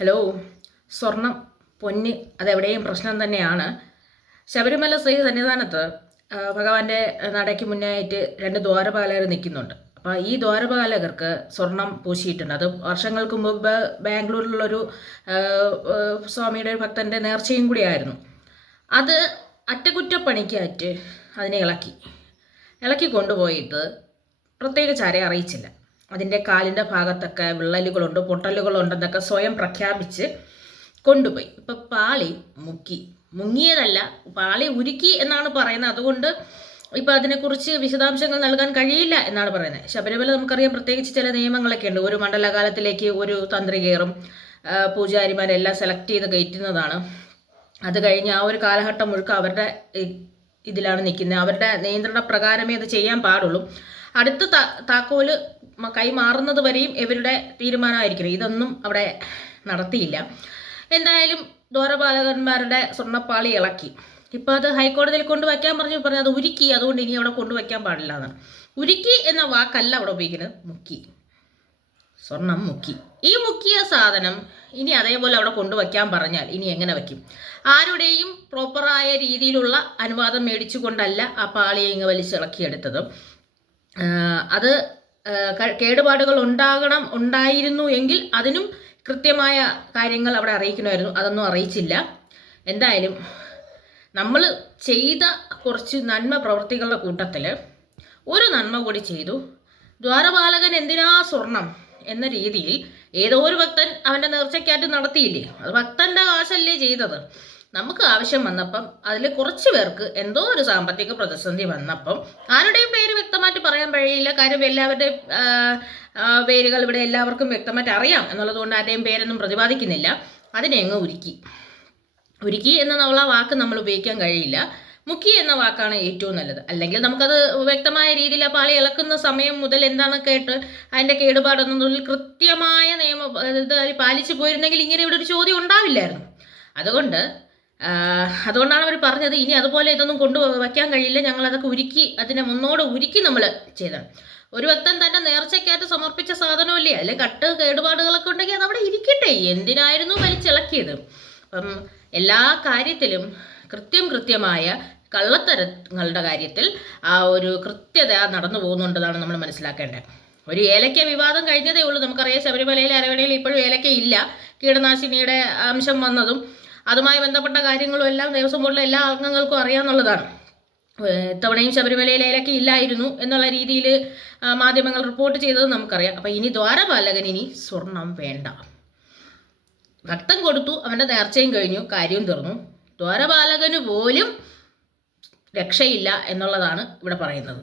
Hello സ്വർണം പൊന്ന് അതെവിടെയും പ്രശ്നം തന്നെയാണ്. ശബരിമല ശ്രീ സന്നിധാനത്ത് ഭഗവാന്റെ നടയ്ക്ക് മുന്നായിട്ട് രണ്ട് ദ്വാരപാലകർ നിൽക്കുന്നുണ്ട്. അപ്പോൾ ഈ ദ്വാരപാലകർക്ക് സ്വർണം പൂശിയിട്ടുണ്ട്. അത് വർഷങ്ങൾക്ക് മുമ്പ് ബാംഗ്ലൂരിലുള്ളൊരു സ്വാമിയുടെ ഭക്തന്റെ നേർച്ചയും കൂടിയായിരുന്നു. അത് അറ്റകുറ്റപ്പണിക്കായിട്ട് അതിനെ ഇളക്കി. ഇളക്കി കൊണ്ടുപോയിട്ട് പ്രത്യേകിച്ച് ആരെയും അറിയിച്ചില്ല. അതിന്റെ കാലിന്റെ ഭാഗത്തൊക്കെ വിള്ളലുകളുണ്ട് പൊട്ടലുകളുണ്ടെന്നൊക്കെ സ്വയം പ്രഖ്യാപിച്ച് കൊണ്ടുപോയി. ഇപ്പം പാളി മുക്കി. മുങ്ങിയതല്ല പാളി ഉരുക്കി എന്നാണ് പറയുന്നത്. അതുകൊണ്ട് ഇപ്പം അതിനെക്കുറിച്ച് വിശദാംശങ്ങൾ നൽകാൻ കഴിയില്ല എന്നാണ് പറയുന്നത്. ശബരിമല നമുക്കറിയാം പ്രത്യേകിച്ച് ചില നിയമങ്ങളൊക്കെ ഉണ്ട്. ഒരു മണ്ഡലകാലത്തിലേക്ക് ഒരു തന്ത്രി കയറും പൂജാരിമാരെല്ലാം സെലക്ട് ചെയ്ത് കയറ്റുന്നതാണ്. അത് കഴിഞ്ഞ് ആ ഒരു കാലഘട്ടം മുഴുക്ക അവരുടെ ഇതിലാണ് നിൽക്കുന്നത്. അവരുടെ നിയന്ത്രണ പ്രകാരമേ അത് ചെയ്യാൻ പാടുള്ളൂ. അടുത്ത താക്കോൽ മ- കൈമാറുന്നത് വരെയും ഇവരുടെ തീരുമാനമായിരിക്കണം. ഇതൊന്നും അവിടെ നടത്തിയില്ല. എന്തായാലും ദ്വാരപാലകന്മാരുടെ സ്വർണപ്പാളി ഇളക്കി. ഇപ്പൊ അത് ഹൈക്കോടതിയിൽ കൊണ്ടുവയ്ക്കാൻ പറഞ്ഞു. പറഞ്ഞു അത് ഉരുക്കി. അതുകൊണ്ട് ഇനി അവിടെ കൊണ്ടുവയ്ക്കാൻ പാടില്ല എന്നാണ്. ഉരുക്കി എന്ന വാക്കല്ല അവിടെ ഉപയോഗിക്കുന്നത്. മുക്കി. സ്വർണം മുക്കി. ഈ മുക്കിയ സാധനം ഇനി അതേപോലെ അവിടെ കൊണ്ടുവയ്ക്കാൻ പറഞ്ഞാൽ ഇനി എങ്ങനെ വയ്ക്കും? ആരുടെയും പ്രോപ്പറായ രീതിയിലുള്ള അനുവാദം മേടിച്ചുകൊണ്ടല്ല ആ പാളിയെ ഇങ്ങ് വലിച്ചിളക്കിയെടുത്തത്. അത് കേടുപാടുകൾ ഉണ്ടാകണം ഉണ്ടായിരുന്നു എങ്കിൽ അതിനും കൃത്യമായ കാര്യങ്ങൾ അവിടെ അറിയിക്കണമായിരുന്നു. അതൊന്നും അറിയിച്ചില്ല. എന്തായാലും നമ്മൾ ചെയ്ത കുറച്ച് നന്മ പ്രവൃത്തികളുടെ കൂട്ടത്തിൽ ഒരു നന്മ കൂടി ചെയ്തു. ദ്വാരപാലകൻ എന്തിനാ സ്വർണം എന്ന രീതിയിൽ ഏതോ ഒരു ഭക്തൻ അവന്റെ നേർച്ചയ്ക്കാറ്റ് നടത്തിയില്ലേ? അത് ഭക്തന്റെ കാശല്ലേ ചെയ്തത്. നമുക്ക് ആവശ്യം വന്നപ്പം അതിൽ കുറച്ച് പേർക്ക് എന്തോ ഒരു സാമ്പത്തിക പ്രതിസന്ധി വന്നപ്പം ആരുടെയും പേര് വ്യക്തമായിട്ട് പറയാൻ കഴിയില്ല. കാര്യം എല്ലാവരുടെയും പേരുകൾ ഇവിടെ എല്ലാവർക്കും വ്യക്തമായിട്ട് അറിയാം എന്നുള്ളത് കൊണ്ട് ആരുടെയും പേരൊന്നും പ്രതിപാദിക്കുന്നില്ല. അതിനെ അങ്ങ് ഉരുക്കി. ഉരുക്കി എന്നുള്ള വാക്ക് നമ്മൾ ഉപയോഗിക്കാൻ കഴിയില്ല. മുക്കി എന്ന വാക്കാണ് ഏറ്റവും നല്ലത്. അല്ലെങ്കിൽ നമുക്കത് വ്യക്തമായ രീതിയിൽ ആ പാളി ഇളക്കുന്ന സമയം മുതൽ എന്താണ് കേട്ട് അതിന്റെ കേടുപാടൊന്നും കൃത്യമായ നിയമം ഇത് പാലിച്ചു പോയിരുന്നെങ്കിൽ ഇങ്ങനെ ഇവിടെ ഒരു ചോദ്യം ഉണ്ടാവില്ലായിരുന്നു. അതുകൊണ്ട് അതുകൊണ്ടാണ് അവർ പറഞ്ഞത് ഇനി അതുപോലെ ഇതൊന്നും കൊണ്ടു വയ്ക്കാൻ കഴിയില്ല ഞങ്ങൾ അതൊക്കെ ഉരുക്കി അതിനെ മുന്നോട് ഉരുക്കി നമ്മൾ ചെയ്തതാണ്. ഒരു ഭക്തൻ തന്നെ നേർച്ചയ്ക്കായിട്ട് സമർപ്പിച്ച സാധനമല്ലേ? അല്ലെ കട്ട് കേടുപാടുകളൊക്കെ ഉണ്ടെങ്കിൽ അത് അവിടെ ഇരിക്കട്ടെ. എന്തിനായിരുന്നു വലിച്ചിളക്കിയത് അപ്പം എല്ലാ കാര്യത്തിലും കൃത്യം കൃത്യമായ കള്ളത്തരങ്ങളുടെ കാര്യത്തിൽ ആ ഒരു കൃത്യത നടന്നു പോകുന്നുണ്ടെന്നാണ് നമ്മൾ മനസ്സിലാക്കേണ്ടത്. ഒരു ഏലക്ക വിവാദം കഴിഞ്ഞതേ ഉള്ളൂ. നമുക്കറിയാം ശബരിമലയിലെ അരവണയിൽ ഇപ്പോഴും ഏലക്ക ഇല്ല. കീടനാശിനിയുടെ അംശം വന്നതും അതുമായി ബന്ധപ്പെട്ട കാര്യങ്ങളും എല്ലാം ദേവസ്വം ബോർഡിലെ എല്ലാ അംഗങ്ങൾക്കും അറിയാമെന്നുള്ളതാണ് ഇത്തവണയും ശബരിമലയിൽ ഏലക്ക ഇല്ലായിരുന്നു എന്നുള്ള രീതിയിൽ മാധ്യമങ്ങൾ റിപ്പോർട്ട് ചെയ്തത് നമുക്കറിയാം. അപ്പം ഇനി ദ്വാരപാലകൻ ഇനി സ്വർണം വേണ്ട. ഭക്തം കൊടുത്തു അവന്റെ നേർച്ചയും കഴിഞ്ഞു കാര്യവും തീർന്നു. ദ്വാരപാലകന് പോലും രക്ഷയില്ല എന്നുള്ളതാണ് ഇവിടെ പറയുന്നത്.